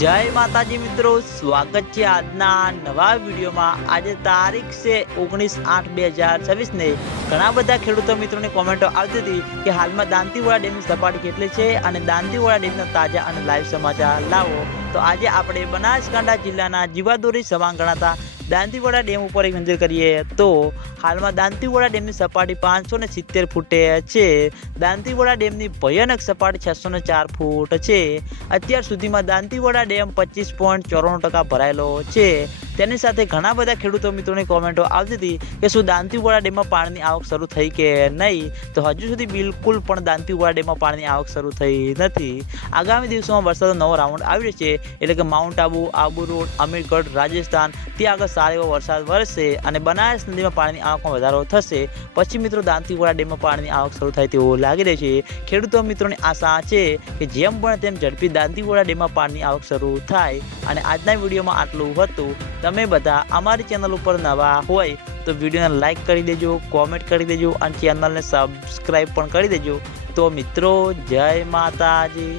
જય માતાજી મિત્રો, સ્વાગત છે આજના નવા વિડીયોમાં। આજે તારીખ છે 19/8/2026 ને ઘણા બધા ખેડૂતો મિત્રોની કોમેન્ટો આવતી હતી કે હાલમાં દાંતીવાડા ડેમની સપાટી કેટલી છે અને દાંતીવાડા ડેમના તાજા અને લાઈવ સમાચાર લાવો। તો આજે આપણે બનાસકાંઠા જિલ્લાના જીવાદોરી સવાંગ ગણાતા દાંતીવાડા ડેમ ઉપર એક નજર કરીએ તો હાલમાં દાંતીવાડા ડેમની સપાટી 570 ફૂટે છે। દાંતીવાડા ડેમની ભયાનક સપાટી 604 ફૂટ છે। અત્યાર સુધીમાં દાંતીવાડા ડેમ 25.94% ભરાયેલો છે। તેની સાથે ઘણા બધા ખેડૂતો મિત્રોની કોમેન્ટો આવતી હતી કે શું દાંતીવાડા ડેમમાં પાણીની આવક શરૂ થઈ કે નહીં। તો હજુ સુધી બિલકુલ પણ દાંતીવાડા ડેમમાં પાણીની આવક શરૂ થઈ નથી। આગામી દિવસોમાં વરસાદનો નવો રાઉન્ડ આવી રહ્યો છે, એટલે કે માઉન્ટ આબુ, આબુ રોડ, અમીરગઢ, રાજસ્થાન ત્યાં આગળ સારો એવો વરસાદ વરસશે અને બનાસ નદીમાં પાણીની આવકમાં વધારો થશે। પછી મિત્રો દાંતીવાડા ડેમમાં પાણીની આવક શરૂ થાય તેવું લાગી રહ્યું છે। ખેડૂતો મિત્રોની આશા છે કે જેમ બને તેમ ઝડપી દાંતીવાડા ડેમમાં પાણીની આવક શરૂ થાય। અને આજના વિડીયોમાં આટલું હતું। તમે બધા અમારી ચેનલ ઉપર નવા હોય તો વિડીયોને લાઈક કરી દેજો, કોમેન્ટ કરી દેજો અને ચેનલને સબસ્ક્રાઈબ પણ કરી દેજો। તો મિત્રો, જય માતાજી।